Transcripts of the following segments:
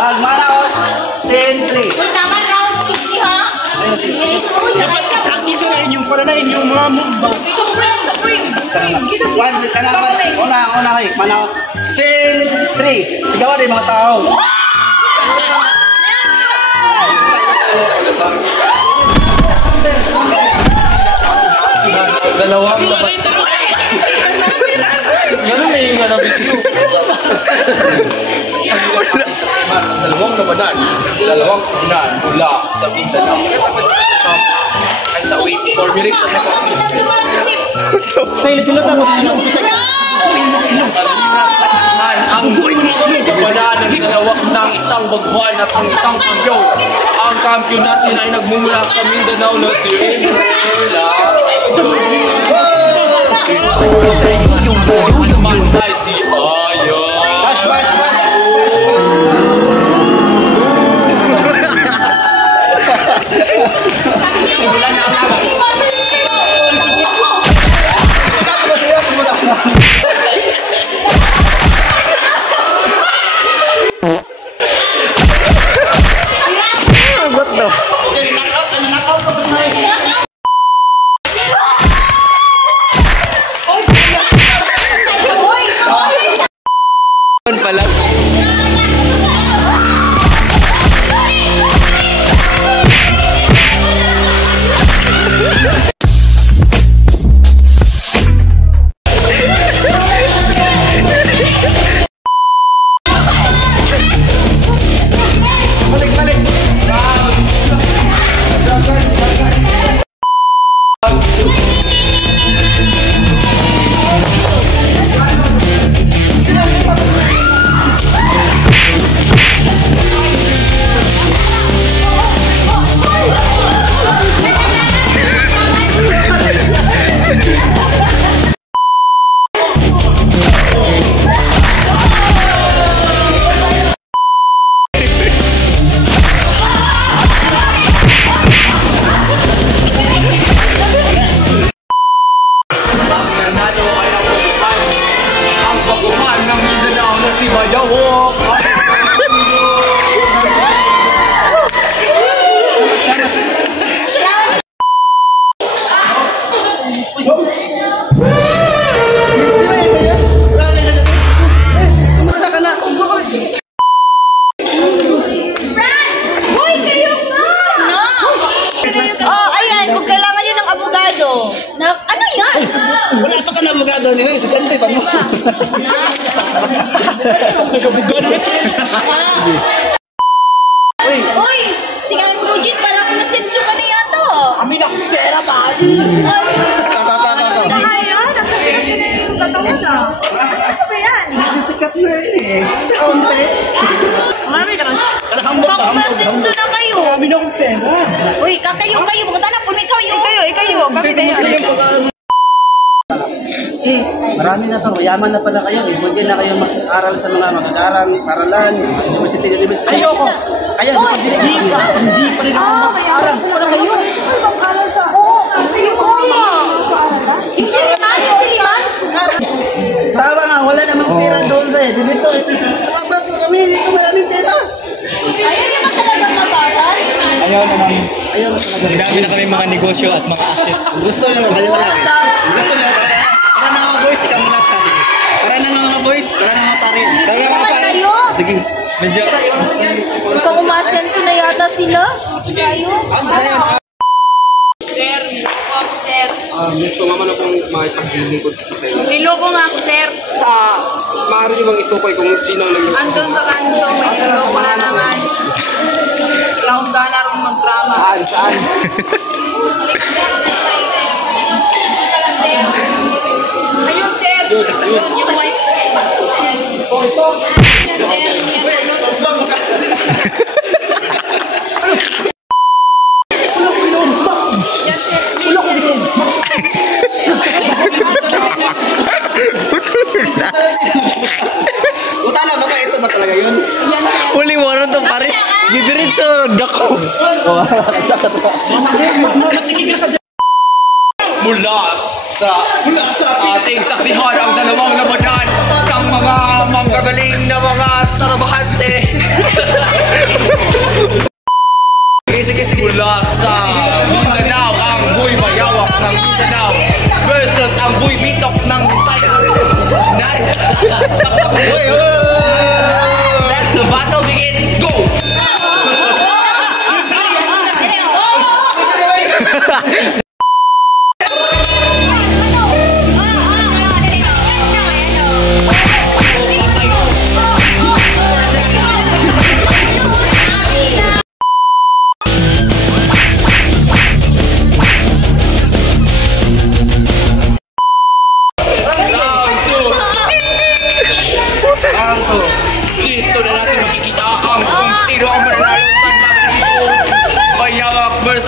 Magmanaw, sentry. Kung naman round 60 ha? Dapat practice na inyong para na inyong mga move ba? Once, kanaman, una kayo. Manaw, sentry. Sigawan din mga tao. Dalawang laban. Ganun na yung manabit ko. Dalawang labanan. Dalawang unan sila sa Mindanao. Ay sa 84 minutes na Silent ko lang tapos ang wala ng dalawang ng isang bagwan at ang isang kampyon. Ang kampyon natin ay nagmumula sa Mindanao na si pala. Ano yan? Wala pa ka na abogado niyo. Isa ganda pa mo. Nagabugado na siya. Uy! Sige ang Brujit, parang nasenso ka na yata. Kami na kung pera ba? Tato. Sikat na eh. Kaunti. Baka masenso na kayo. Kami na kung pera. Uy, kakayo. Baka tanap, ikayo. Kami kayo. Marami na to. Yaman na pala kayo. Pwede na kayo mag-aral sa mga magagalang paralan, university. Ayoko. Kaya, Hindi pa rin ako mag-aral. Muna kayo. Mag-aral sa kayo. Yung siliman. Tama nga, wala namang pera doon sa'yo. Dito, sa labas na kami. Dito maraming pera. Ayaw niya ba talagang mag-aral? Ayaw na talaga. Marami na kami mga negosyo at mga asset. Gusto naman kayo lang. Gusto naman. Tara na mga boys, ikaw muna sa akin. Tara na mga boys, tara na mga pare. Tara na mga pare. Sige, medyo. Ikaw umasenso na yata sila. Kayo. Sir. Miss ko naman akong makipag-dealing ko sa inyo. Niloko nga ako, sir. Maaari niyo bang itukoy kung sino ang nagloko? Andun sa kanto, may niloko na naman. Round ka na rin mag-drama. Saan? Ayun, sir. Yun, yung white. Ito. Utala, baka ito ba talaga yun? Uli mo rin itong pares. Gidirin sa dako. Mula sa ating saksihan ang dalawang labanan ng mga manggagaling na mga trabahante.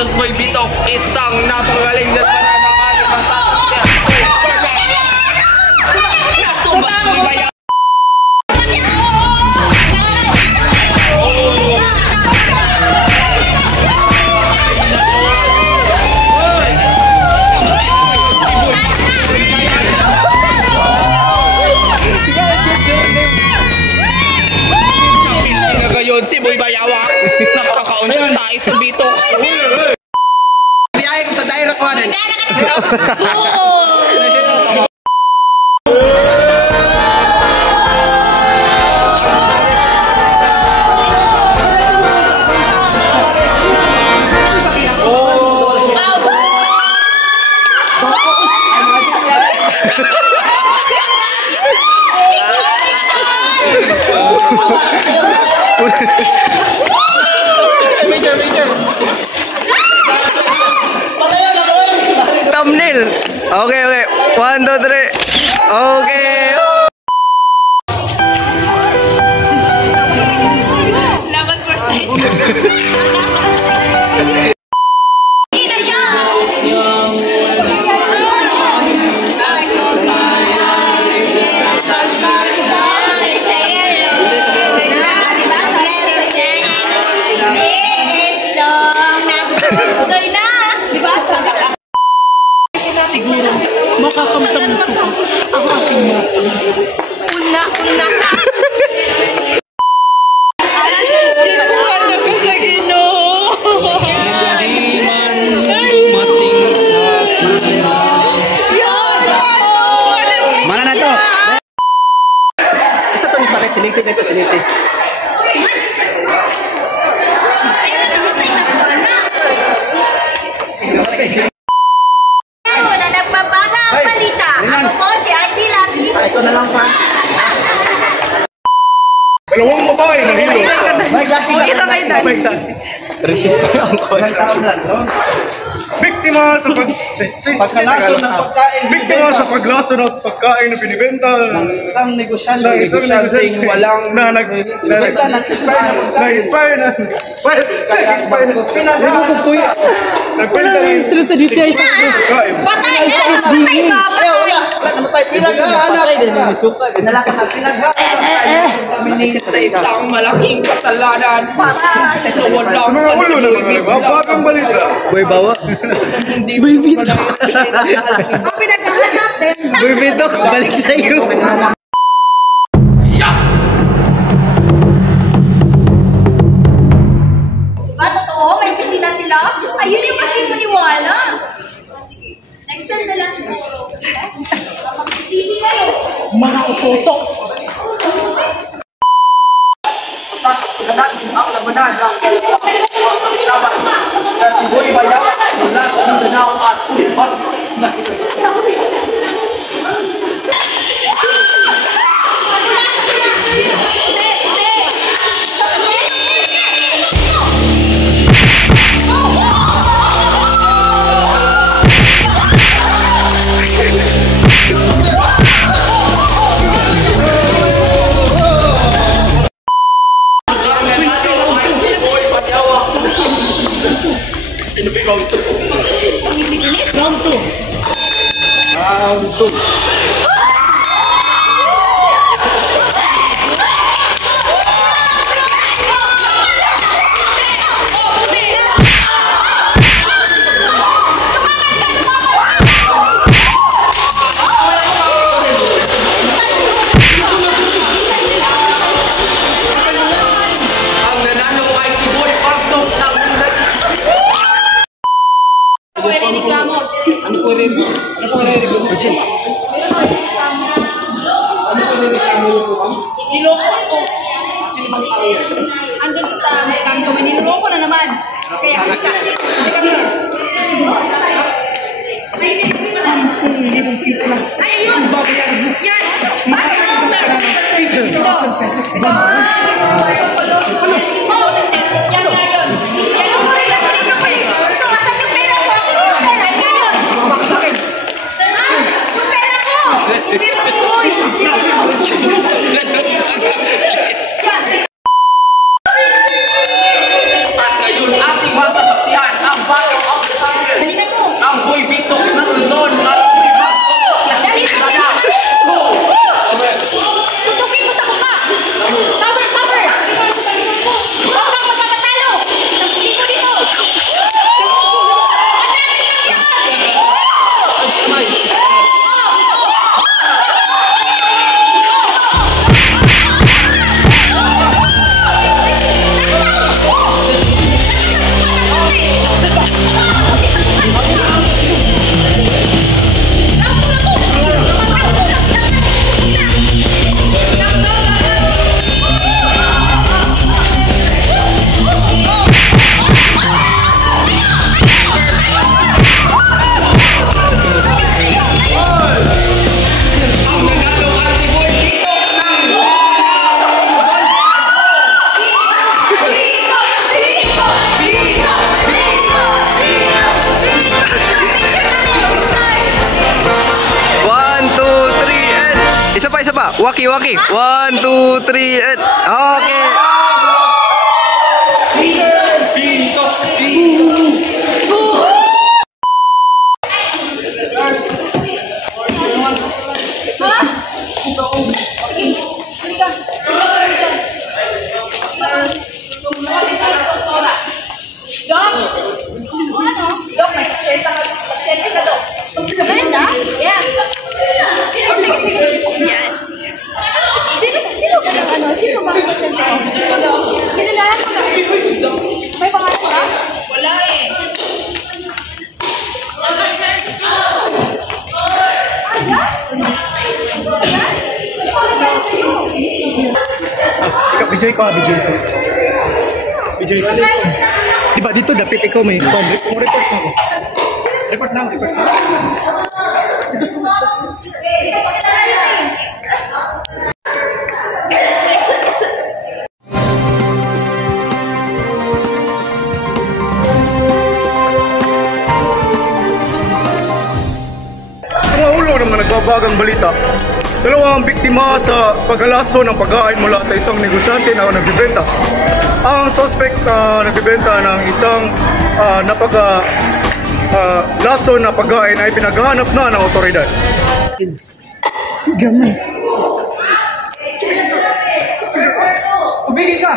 versus Boy Bitok. Isang napakagaling na naman ng ating masasakyan. Natumbas ni Baya. Si Boy Bayawa, nakakaon siya tayo sa Bitok. Liyahin ko sa daira ko anin. Thumbnail. Okay, okay. 1, 2, 3. Okay. Laban for size. Siguro, makakamdam ko ang aking mata. Una. Mana na to? Isa to ni paket siniti dito siniti. Wala nagbabaga ang balita. Ako po si Ivy Lucky. Ito na lang pa. Dalawang mo tayo, nahilo. Resist ko ang kon. Biktima sa Pagkalaso ng pagkain. Biktima sa paglaso ng pagkain na binibenta Ng isang negosyante. ng isang negosyanteng walang na-expire na nagpinta ng Stress sa dito ay pagkain. Patay ba? Namatay pinaghahanap. Pinalakas ang pinaghahanap. Sa isang malaking kasalanan Patay. na walang Ano ano ulo naman mga bagang balita. Boy bawa. Boy Bitok. Ang pinaghahanap din. Boy Bitok, balik sa'yo. Diba totoo? May sisina sila? Ayun yung kasi maniwala. Next time na lang siguro. Magsisisi kayo. Mga utotok. sasaksihan ang labanan ng laban na si Boy Bayawa mula sa Mindanao at Ulipan na Pag-isiginit? Round 2. ang nanalo ay si Boy Pagdok ng Niloko ko. Andun siya sa may kanto, may niloko na naman. Kaya halika. Halika mo. Ay, ayun! Yan! Bakit lang, sir? Ito. Yan nga yun. Yan ang mga ilang mga kapalis. Ito, asan yung pera ko? Asan nga yun? Yung pera ko! Yung pera ko! at ngayon ating masasaksihan ang battle Waki. 1, 2, 3, and... Okay. Halika. Dok? Dok, may pasyenta ka, Dok. Maganda? Yeah. Sige. Yes. Sino ba yung ano? Sino ba ang pasyente ko? Ito, Dok. Kinalahan mo na. May pangalan ka? Wala eh. Ikaw, BJ ko. Diba dito dapat ikaw may report na ako. Report na. Ulo naman nagbabagang balita. Dalawang biktima sa paghalaso ng pagkain mula sa isang negosyante na nagbibenta. Ang suspect nagbibenta ng isang laso na pagkain ay pinaghahanap na ng otoridad. Tumigil ka!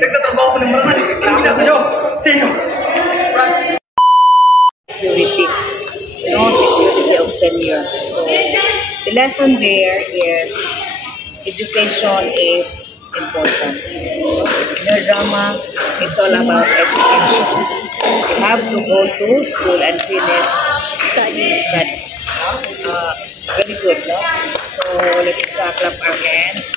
Nagtatrabaho ko ng marami. Sino? Security, security of tenure. So the lesson there is education is important. In drama, it's all about education. You have to go to school and finish studies. Very good, no? So let's clap our hands.